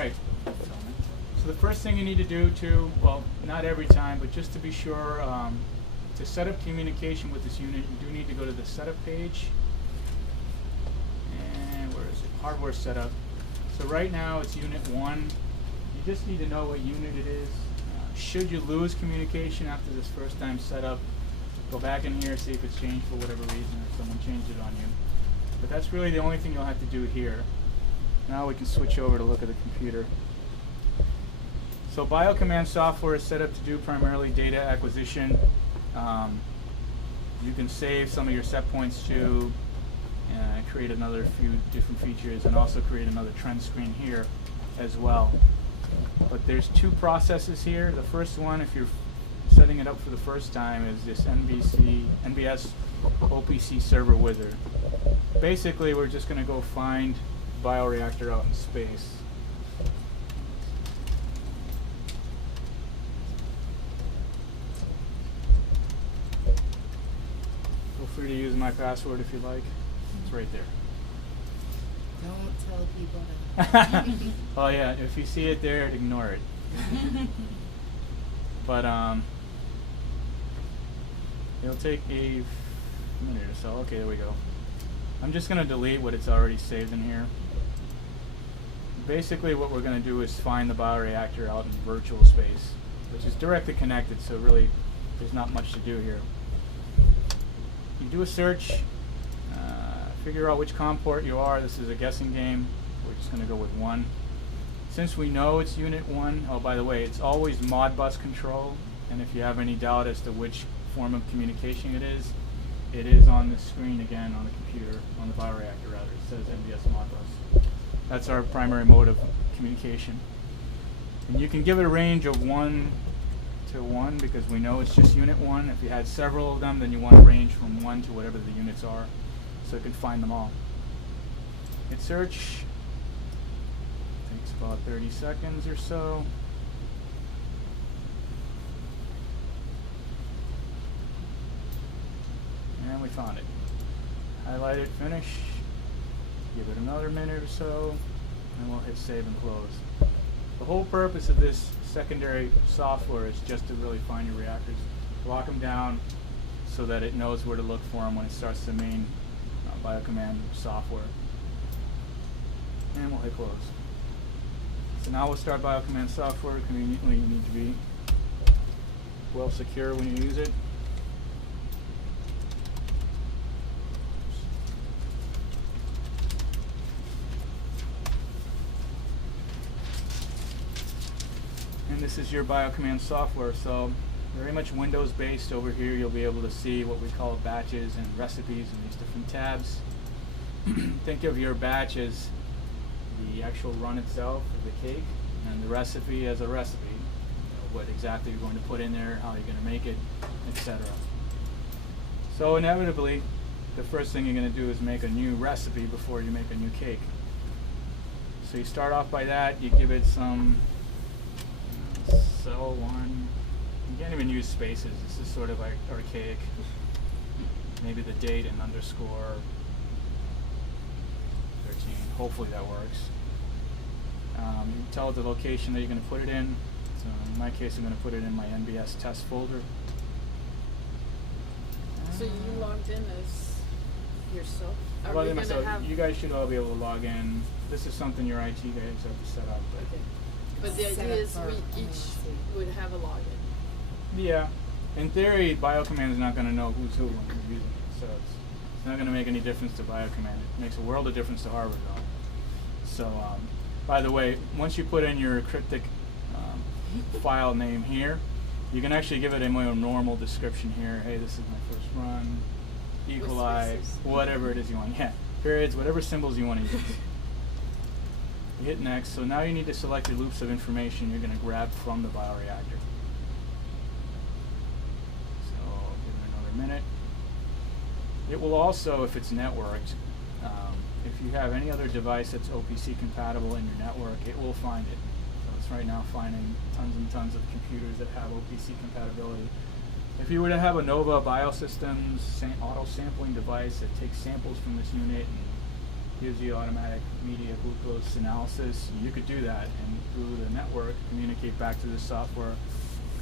right. So the first thing you need to do to, well, not every time, but just to be sure, to set up communication with this unit, you do need to go to the setup page. And where is it? Hardware setup. So right now it's unit 1. You just need to know what unit it is. Should you lose communication after this first time setup, go back in here, see if it's changed for whatever reason, or someone changed it on you. But that's really the only thing you'll have to do here. Now we can switch over to look at the computer. So BioCommand software is set up to do primarily data acquisition. You can save some of your set points to create another few different features, and also create another trend screen here as well. But there's 2 processes here. The first one, if you're setting it up for the first time, is this NBS OPC Server Wizard. Basically, we're just going to go find bioreactor out in space. Feel free to use my password if you like. It's right there. Don't tell people that. Oh yeah, if you see it there, ignore it. But it'll take a minute or so. Okay, there we go. I'm just going to delete what it's already saved in here. Basically what we're going to do is find the bioreactor out in virtual space, which is directly connected, so really there's not much to do here. You do a search, figure out which COM port you are. This is a guessing game. We're just going to go with 1. Since we know it's unit 1, oh by the way, it's always Modbus control, and if you have any doubt as to which form of communication it is on the screen again on the computer, on the bioreactor rather. It says NBS Modbus. That's our primary mode of communication. And you can give it a range of 1 to 1 because we know it's just unit 1. If you had several of them, then you want to range from 1 to whatever the units are, so it can find them all. Hit search. Takes about 30 seconds or so. And we found it. Highlight it, finish. Give it another minute or so, and we'll hit save and close. The whole purpose of this secondary software is just to really find your reactors, lock them down so that it knows where to look for them when it starts the main BioCommand software. And we'll hit close. So now we'll start BioCommand software. Conveniently, you need to be well secure when you use it. And this is your BioCommand software, so very much Windows based. Over here you'll be able to see what we call batches and recipes in these different tabs. Think of your batch as the actual run itself of the cake, and the recipe as a recipe. You know, what exactly you're going to put in there, how you're going to make it, etc. So inevitably, the first thing you're going to do is make a new recipe before you make a new cake. So you start off by that, you give it some cell 1. You can't even use spaces. This is sort of like archaic. Maybe the date and underscore 13. Hopefully that works. You tell it the location that you're going to put it in. So in my case, I'm going to put it in my NBS test folder. So you logged in as yourself? Are Well, we myself. gonna have You guys should all be able to log in. This is something your IT guys have to set up. But okay. But the Set idea up is for we each would have a login. yeah, in theory, BioCommand is not going to know who's who when you're using it. So it's not going to make any difference to BioCommand. It makes a world of difference to Harvard, though. So, by the way, once you put in your cryptic file name here, you can actually give it a more normal description here. Hey, this is my first run, equalize, whatever it is you want. Yeah, periods, whatever symbols you want to use. You hit next. So now you need to select your loops of information you're going to grab from the bioreactor. So give it another minute. It will also, if it's networked, if you have any other device that's OPC compatible in your network, it will find it. So it's right now finding tons and tons of computers that have OPC compatibility. If you were to have a Nova Biosystems auto sampling device that takes samples from this unit and gives you automatic media glucose analysis. You could do that, and through the network, communicate back to the software,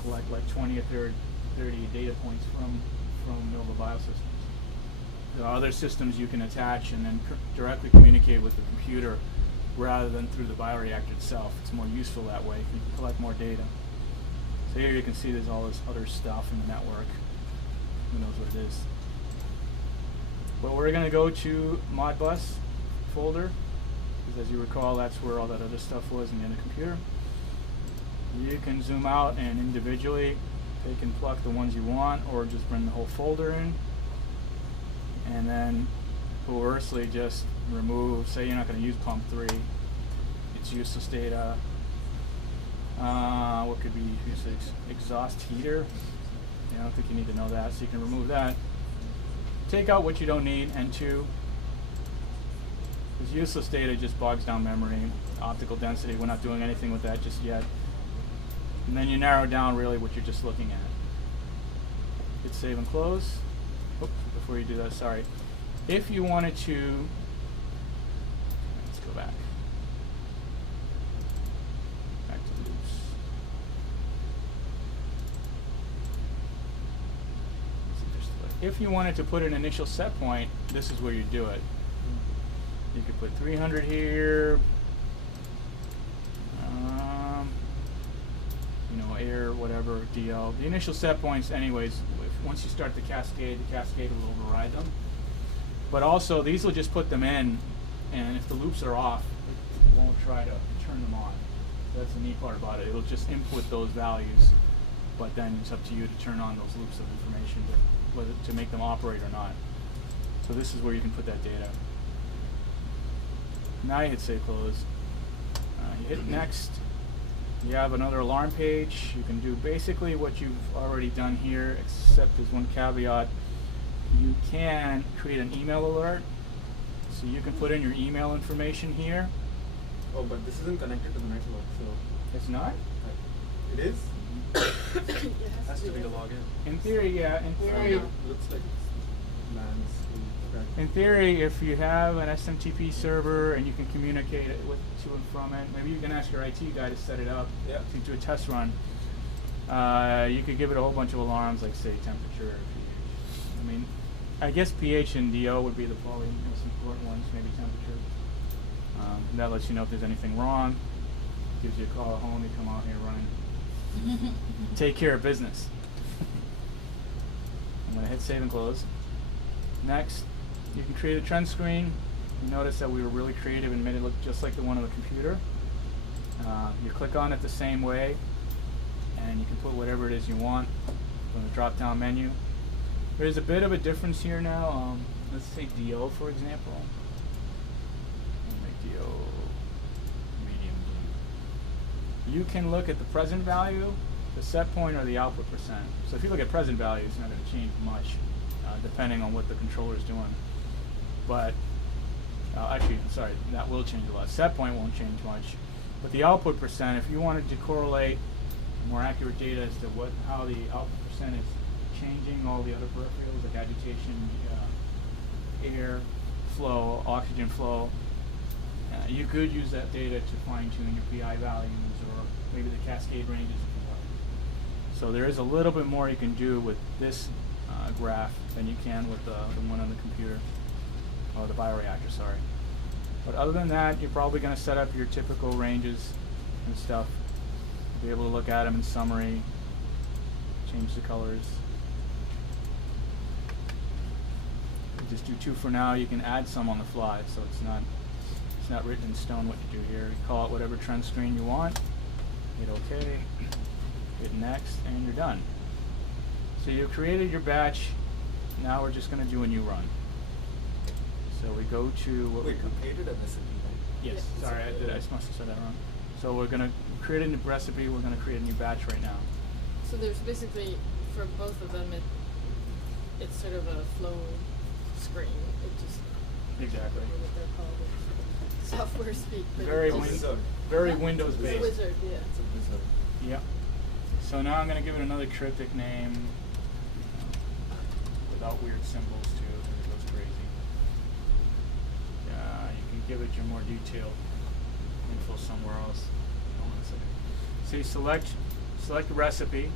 collect like 20 or 30 data points from Nova Biosystems. There are other systems you can attach and then directly communicate with the computer rather than through the bioreactor itself. It's more useful that way. You can collect more data. So here you can see there's all this other stuff in the network. Who knows what it is? But we're going to go to Modbus folder, because as you recall, that's where all that other stuff was in the computer. You can zoom out and individually pick and pluck the ones you want, or just bring the whole folder in. And then coercively just remove, say you're not going to use pump 3, it's useless data. What could be used? Exhaust heater. I don't think you need to know that, so you can remove that. Take out what you don't need, and 2. Because useless data just bogs down memory. Optical density, we're not doing anything with that just yet. And then you narrow down really what you're just looking at. Hit save and close. Oops, before you do that, sorry. If you wanted to, let's go back. Back to the loops. If you wanted to put an initial set point, this is where you do it. You could put 300 here, you know, air, whatever, DL. The initial set points, anyways, once you start the cascade will override them. But also, these will just put them in, and if the loops are off, it won't try to turn them on. That's the neat part about it. It'll just input those values, but then it's up to you to turn on those loops of information whether to make them operate or not. So this is where you can put that data. Now you hit save close. You hit next. You have another alarm page. You can do basically what you've already done here, except there's one caveat. You can create an email alert. So you can put in your email information here. Oh, but this isn't connected to the network, so... It's not? It is? It Has to be to log in. In theory, yeah. In theory, Looks like it's LANs. Okay. in theory, if you have an SMTP server and you can communicate it with to and from it, maybe you can ask your IT guy to set it up Yeah. to do a test run. You could give it a whole bunch of alarms, like say temperature, pH. I mean, I guess pH and DO would be the probably most important ones, maybe temperature. That lets you know if there's anything wrong. Gives you a call at home, you come out here running. Take care of business. I'm going to hit save and close. Next, you can create a trend screen. You notice that we were really creative and made it look just like the one on the computer. You click on it the same way, and you can put whatever it is you want from the drop-down menu. There's a bit of a difference here now. Let's say DO, for example. I'll make DO medium blue. You can look at the present value, the set point, or the output percent. So if you look at present value, it's not going to change much, depending on what the controller is doing. But actually, I'm sorry, that will change a lot. Set point won't change much. But the output percent, if you wanted to correlate more accurate data as to how the output percent is changing all the other peripherals like agitation, air flow, oxygen flow, you could use that data to fine-tune your PI values or maybe the cascade ranges if you like. So there is a little bit more you can do with this graph than you can with the one on the computer, or the bioreactor, sorry. But other than that, you're probably going to set up your typical ranges and stuff. Be able to look at them in summary, change the colors. Just do 2 for now. You can add some on the fly, so it's not written in stone what you do here. You call it whatever trend screen you want. Hit OK. Hit next, and you're done. So you created your batch. Now we're just going to do a new run. So we go to what Wait, you created a recipe, right? Yes. Yeah. Sorry, I must have said that wrong. So we're going to create a new recipe. We're going to create a new batch right now. So there's basically, for both of them, it's sort of a flow screen. It just, Exactly. I don't know what they're called in software speak. But Very, it's just- wizard. very Huh? Windows It's a based. wizard, yeah. It's a wizard. Yep. So now I'm going to give it another cryptic name without weird symbols too, because it goes crazy. You can give it your more detailed info somewhere else. Hold on a second. So you select recipe,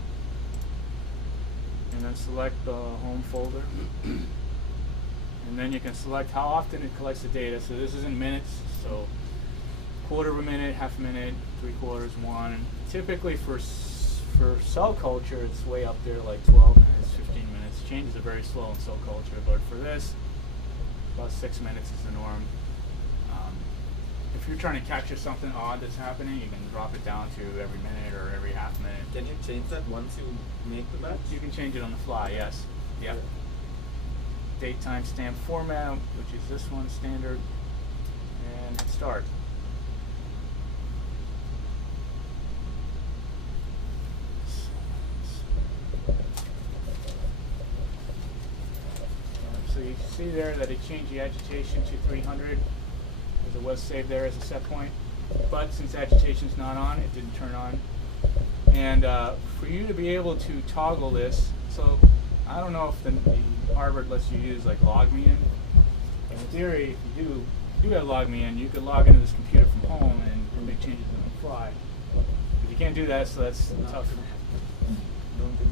and then select the home folder. And then you can select how often it collects the data. So this is in minutes, so quarter of a minute, half a minute, 3/4, 1. And typically for cell culture, it's way up there, like 12 minutes, 15 minutes. Changes are very slow in cell culture, but for this, about 6 minutes is the norm. If you're trying to capture something odd that's happening, you can drop it down to every minute or every half minute. Can you change that once you make the batch? You can change it on the fly, yes. Yep. Date time stamp format, which is this one, standard, and hit start. So you see there that it changed the agitation to 300, because it was saved there as a set point. But since agitation's not on, it didn't turn on. And for you to be able to toggle this, so I don't know if the Harvard lets you use like logmein. In theory, if you do have logmein, you could log into this computer from home and make changes on the fly. But you can't do that, so that's tough.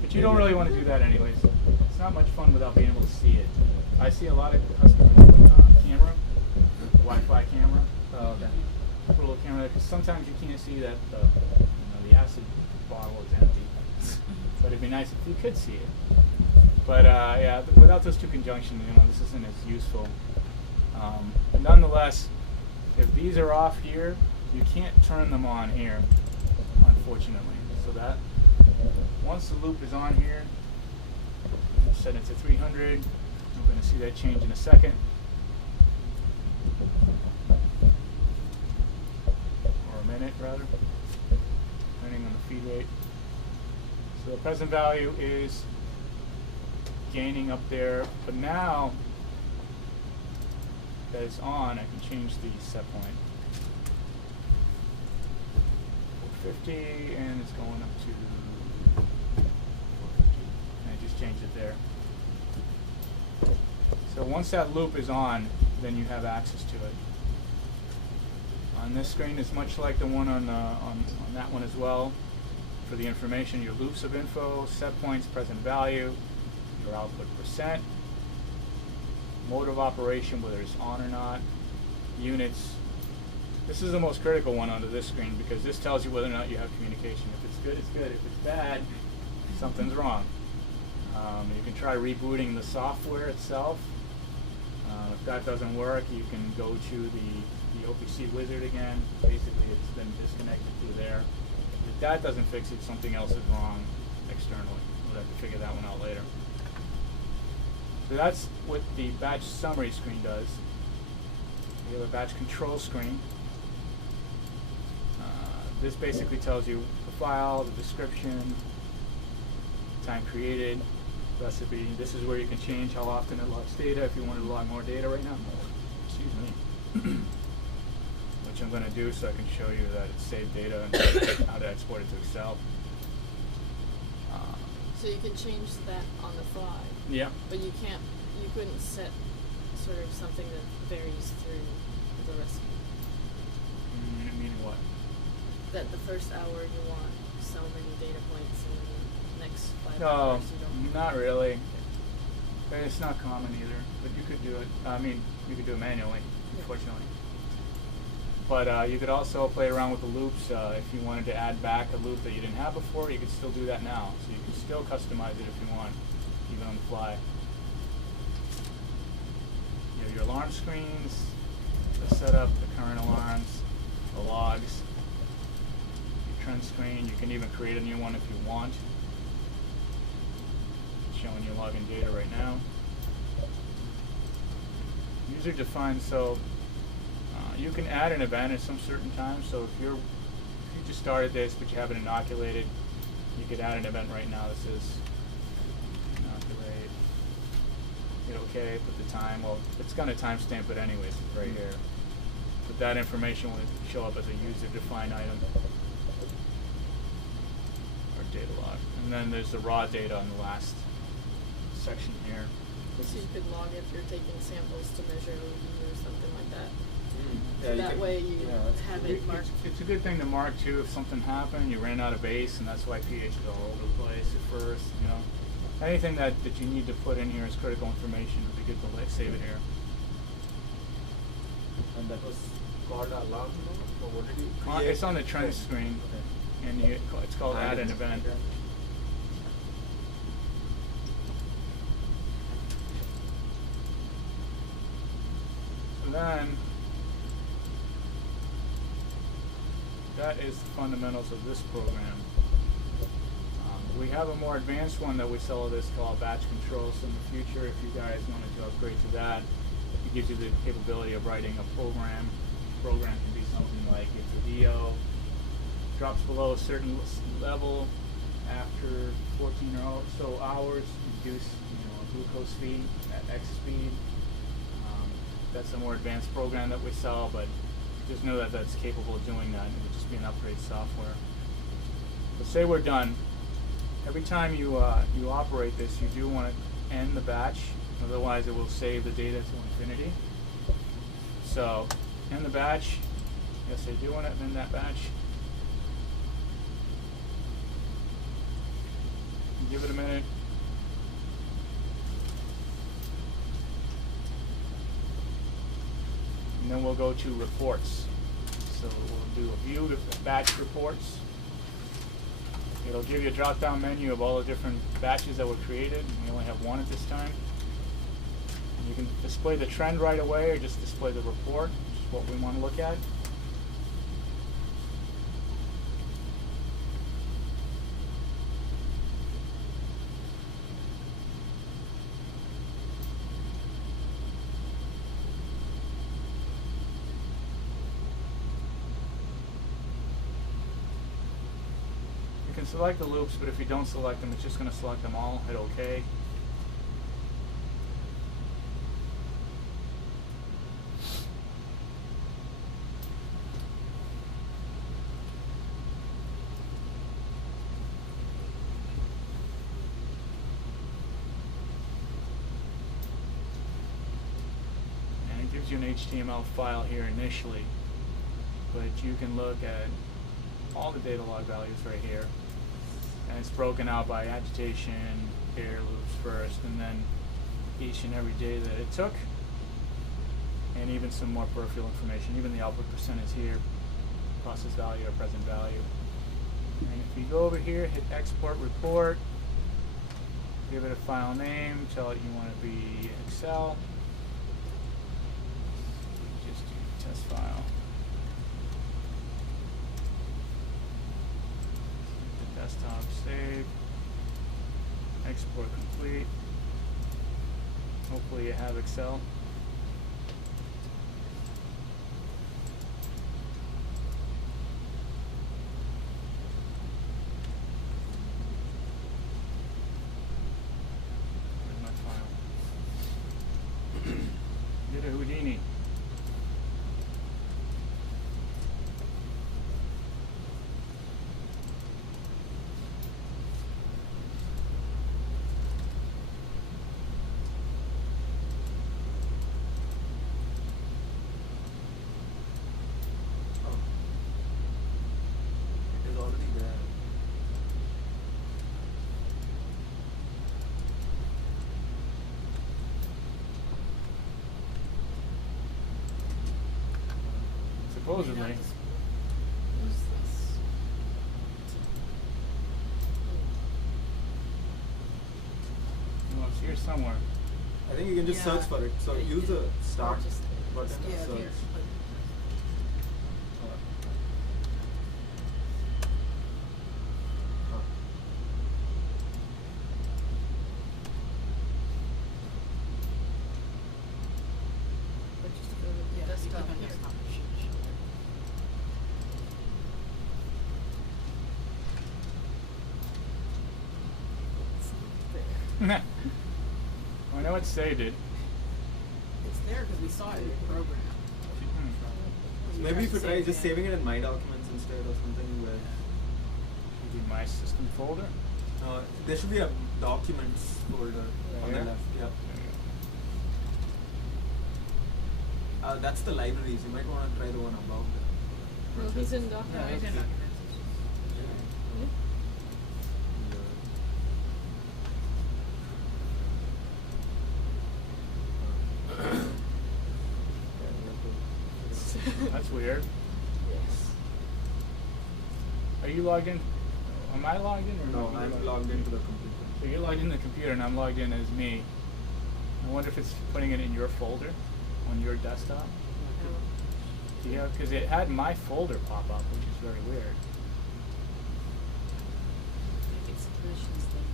But you don't really want to do that anyways. It's not much fun without being able to see it. I see a lot of customers with camera, Wi-Fi camera. Oh, okay. Put a little camera there, because sometimes you can't see that the acid bottle is empty. But it'd be nice if you could see it. But yeah, without those two conjunctions, this isn't as useful. But nonetheless, if these are off here, you can't turn them on here, unfortunately. So that once the loop is on here, set it to 300. We're going to see that change in a second. Or a minute, rather, depending on the feed rate. So the present value is gaining up there, but now that it's on, I can change the set point. 450, and it's going up to 450, and I just changed it there. So once that loop is on, then you have access to it. On this screen, it's much like the one on that one as well. For the information, your loops of info, set points, present value, your output percent, mode of operation, whether it's on or not, units. This is the most critical one onto this screen, because this tells you whether or not you have communication. If it's good, it's good. If it's bad, something's wrong. You can try rebooting the software itself. If that doesn't work, you can go to the OPC wizard again. Basically, it's been disconnected through there. If that doesn't fix it, something else is wrong externally. We'll have to figure that one out later. So that's what the batch summary screen does. We have a batch control screen. This basically tells you the file, the description, time created, recipe. This is where you can change how often it logs data if you wanted to log more data right now. Excuse me. Which I'm going to do so I can show you that it's saved data and how to export it to Excel. So you can change that on the fly. Yeah. But you couldn't set sort of something that varies through the recipe. Meaning what? That the first hour you want so many data points and then the next 5 No, hours you don't. not really. It's not common either, but you could do it. I mean, you could do it manually, unfortunately. But you could also play around with the loops. If you wanted to add back a loop that you didn't have before, you could still do that now. So you can still customize it if you want, even on the fly. You have your alarm screens, the setup, the current alarms, the logs, your trend screen. You can even create a new one if you want. It's showing you login data right now. User defined, so you can add an event at some certain time. So if you just started this but you haven't inoculated, you could add an event right now that says inoculate, hit OK, put the time. Well, it's going to timestamp it anyways, it's right here. But that information will show up as a user-defined item or data log. And then there's the raw data on the last section here. So you could log if you're taking samples to measure OE or something like that. Yeah, So you that can- way you yeah, that's have cool. it marked. It's a good thing to mark too if something happened, you ran out of base, and that's why pH is all over the place at first. You know, anything that you need to put in here is critical information. It'd be good to save it here. And that was called alarm node, or what did you? It's on the trend Okay. screen, Okay. and it's called add an event. Okay. So then, that is the fundamentals of this program. We have a more advanced one that we sell this called batch control. So in the future, if you guys wanted to upgrade to that, it gives you the capability of writing a program. Program can be something like if the DO drops below a certain level after 14 or so hours, reduce a glucose feed at X speed. That's a more advanced program that we sell, but just know that that's capable of doing that. It would just be an upgrade software. So say we're done. Every time you operate this, you do want to end the batch, otherwise it will save the data to infinity. So end the batch. Yes, I do want to end that batch. Give it a minute. And then we'll go to reports. So we'll do a view to batch reports. It'll give you a drop-down menu of all the different batches that were created. We only have one at this time. And you can display the trend right away or just display the report, which is what we want to look at. You can select the loops, but if you don't select them, it's just going to select them all. Hit OK. And it gives you an HTML file here initially, but you can look at all the data log values right here, and it's broken out by agitation, air loops first, and then each and every day that it took, and even some more peripheral information. Even the output percent is here, process value or present value. And if you go over here, hit export report, give it a file name, tell it you want to be Excel, just do test file. Desktop save, export complete. Hopefully you have Excel. Where's my file? Did a Houdini. Oh. It is already there. Supposedly. Who's this? Well, it's here somewhere. I think you can just Yeah. search for it. So Yeah, you use can- the start just- button Yeah, and search. here. Uh, But just go to the Yeah, desktop you click on here. desktop. It's there. Well, I know it saved it. It's there because we saw it in the program. Hmm. Maybe if you try Save just it. saving it in My Documents instead or something where Maybe my system folder. there should be a Documents folder on the Here? left. Yeah. There you That's the libraries. You might want to try the one above that. No, he's in document. No, he's in documents. That's weird. Yes. Are you logged in? Am I logged in or No, are you I'm logged into the computer. So you're logged in the computer and I'm logged in as me. I wonder if it's putting it in your folder on your desktop. Yeah, because it had my folder pop up, which is very weird. It's solutions thing.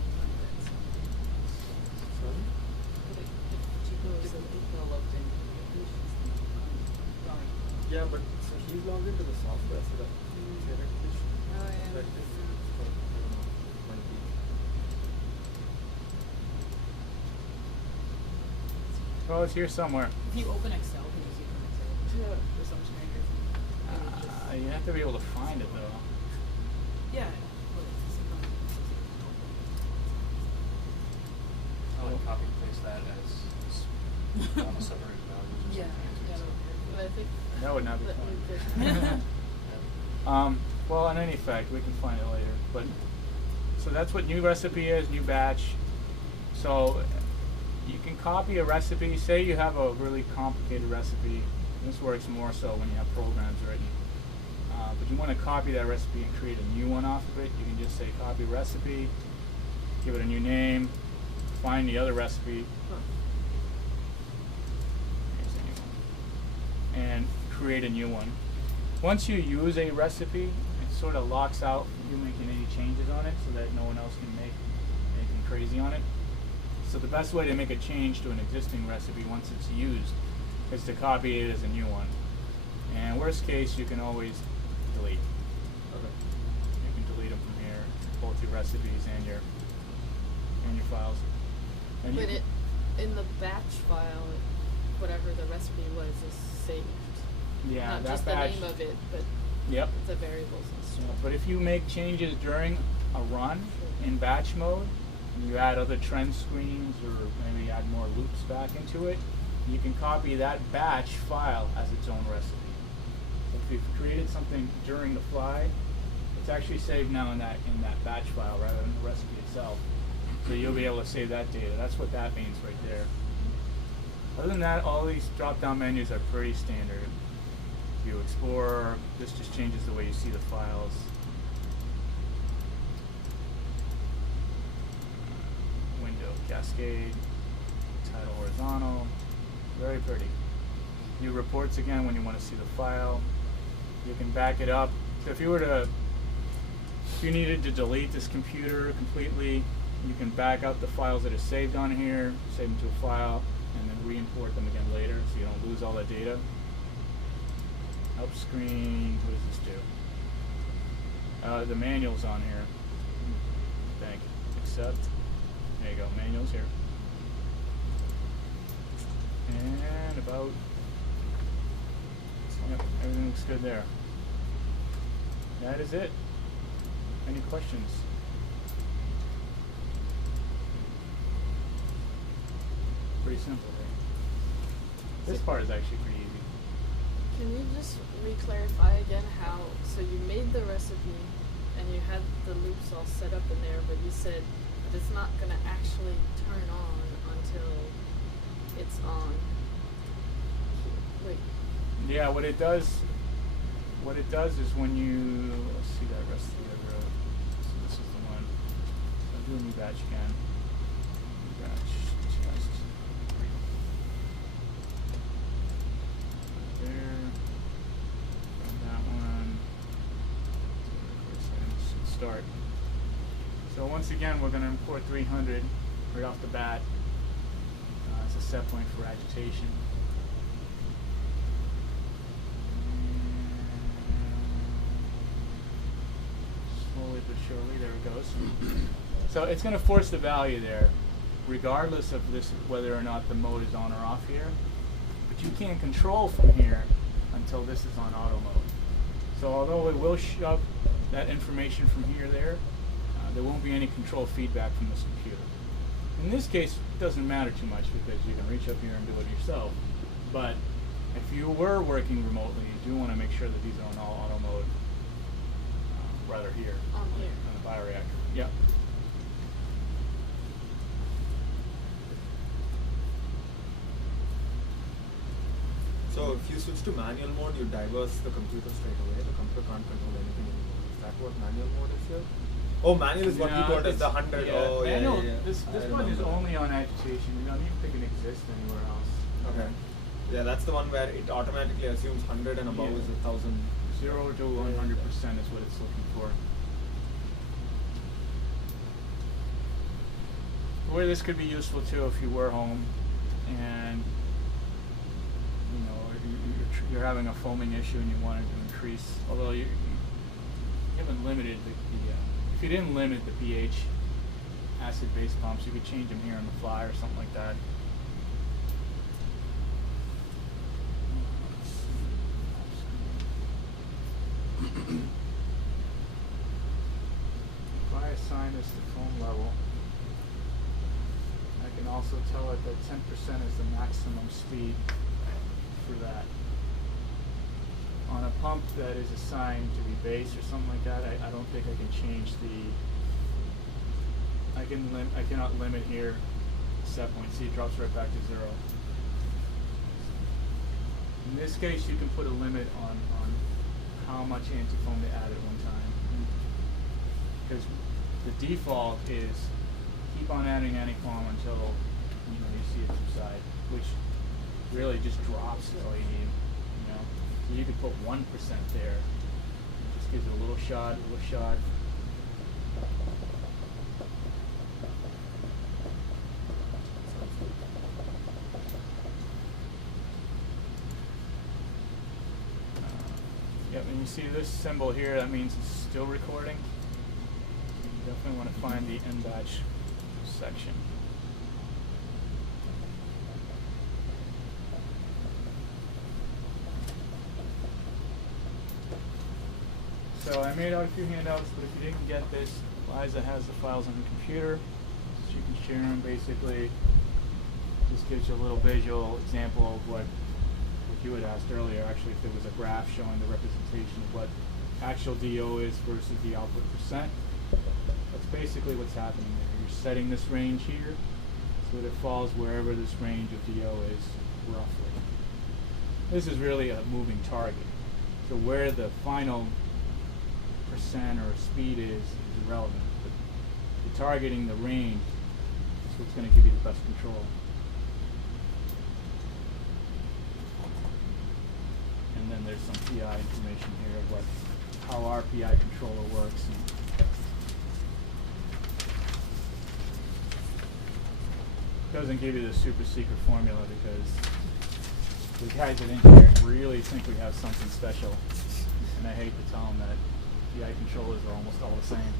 Sorry? Yeah, but so he's logged into the software, so that theoretically Oh, yeah. that is, I don't know, might be. Well, it's here somewhere. If you open Excel, can you see from Excel? For some strange reason. And it just- You have to be able to find it though. Yeah. But it's I would copy and paste that as on a separated values or Yeah. something. But I think That would not be that fun. Well, in any fact, we can find it later. But so that's what new recipe is, new batch. So you can copy a recipe. Say you have a really complicated recipe. This works more so when you have programs written. But you want to copy that recipe and create a new one off of it. You can just say copy recipe, give it a new name, find the other recipe. Here's a new one. And create a new one. Once you use a recipe, it sort of locks out you making any changes on it so that no one else can make anything crazy on it. So the best way to make a change to an existing recipe once it's used is to copy it as a new one. And worst case, you can always delete. Okay. You can delete them from here, both your recipes and your files. And you But can- it in the batch file, whatever the recipe was is saved. yeah, Not that just batch. the name of it, but Yep. the variables and Yeah, stuff. but if you make changes during a run in batch mode, and you add other trend screens or maybe add more loops back into it, you can copy that batch file as its own recipe. So if you've created something during the fly, it's actually saved now in that batch file rather than the recipe itself. So you'll be able to save that data. That's what that means right there. Other than that, all these drop-down menus are pretty standard. View Explorer, this just changes the way you see the files. Window Cascade, title horizontal, very pretty. View reports again when you want to see the file. You can back it up. So if you needed to delete this computer completely, you can back up the files that are saved on here, save them to a file, and then re-import them again later so you don't lose all that data. Help screen, what does this do? The manual's on here. I think. Accept. There you go, manual's here. And about, yep, everything looks good there. That is it. Any questions? Pretty simple, right? This part is actually pretty easy. Can you just re-clarify again how, so you made the recipe and you had the loops all set up in there, but you said that it's not going to actually turn on until it's on. Wait, Yeah, what it does is when you, let's see that rest of the other, so this is the one. So do a new batch again. New batch, test. There. From that one. Start. So once again, we're going to import 300 right off the bat. It's a set point for agitation. Slowly but surely, there it goes. So it's going to force the value there, regardless of this, whether or not the mode is on or off here. But you can't control from here until this is on auto mode. So although it will shove that information from here to there, there won't be any control feedback from this computer. In this case, it doesn't matter too much because you can reach up here and do it yourself. But If you were working remotely, you do want to make sure that these are on all auto mode. Rather here. On here. On the bioreactor. Yep. So if you switch to manual mode, you diverse the computer straight away. The computer can't control anything anymore. Is that what manual mode is here? Oh, manual is what you got as the 100. Yeah, Oh, yeah, manual, yeah, yeah. This one is only on agitation. We don't even think it exists anywhere else. Okay. Yeah, that's the one where it automatically assumes 100 and above Yeah. is 1,000. 0 to 100% is what it's looking for. Where this could be useful too if you were home and you're having a foaming issue and you wanted to increase, although you haven't limited the if you didn't limit the pH acid-base pumps, you could change them here on the fly or something like that. If I assign this to foam level, I can also tell it that 10% is the maximum speed for that. On a pump that is assigned to be base or something like that, I don't think I can change the. I cannot limit here set point. See, it drops right back to 0. In this case, you can put a limit on how much antifoam to add at one time, because the default is keep on adding antifoam until you see it subside, which really just drops is all you need. So you could put 1% there. It just gives it a little shot, Yep, and you see this symbol here, that means it's still recording. So you definitely want to find the end batch section. So I made out a few handouts, but if you didn't get this, Liza has the files on the computer. So you can share them basically. Just gives you a little visual example of what you had asked earlier, actually, if there was a graph showing the representation of what actual DO is versus the output percent. That's basically what's happening there. You're setting this range here so that it falls wherever this range of DO is, roughly. This is really a moving target. So where the final percent or speed is irrelevant. But you're targeting the range, so it's going to give you the best control. And then there's some PI information here of how our PI controller works. And it doesn't give you the super secret formula because the guys at engineering really think we have something special, and I hate to tell them that PI controllers are almost all the same.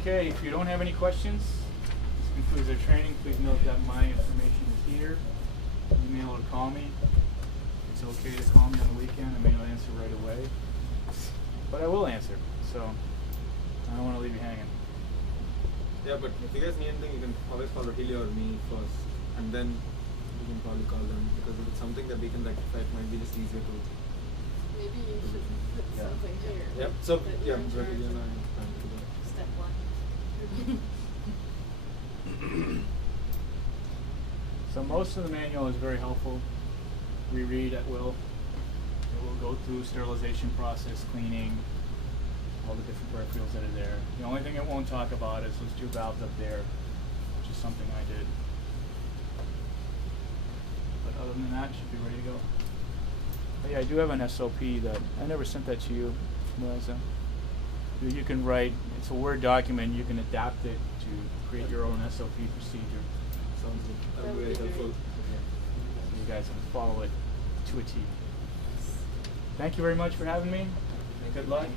Okay, if you don't have any questions, this concludes our training. Please note that my information is here. Email or call me. It's okay to call me on the weekend. I may not answer right away, but I will answer. So I don't want to leave you hanging. Yeah, but if you guys need anything, you can always call Rahili or me first, and then you can probably call them, because if it's something that we can rectify, it might be just easier to. Maybe you should put something here. Yep. So that yeah, you're in charge Rahili and I of. can do that. Step 1. So most of the manual is very helpful. Reread at will. It will go through sterilization process, cleaning, all the different peripherals that are there. The only thing it won't talk about is those 2 valves up there, which is something I did. But other than that, it should be ready to go. But yeah, I do have an SOP that I never sent that to you, Liza. You can write, it's a Word document, you can adapt it to create your own SOP procedure. Sounds good. That would be very helpful. You guys can follow it to a T. Thank you very much for having me. Good luck.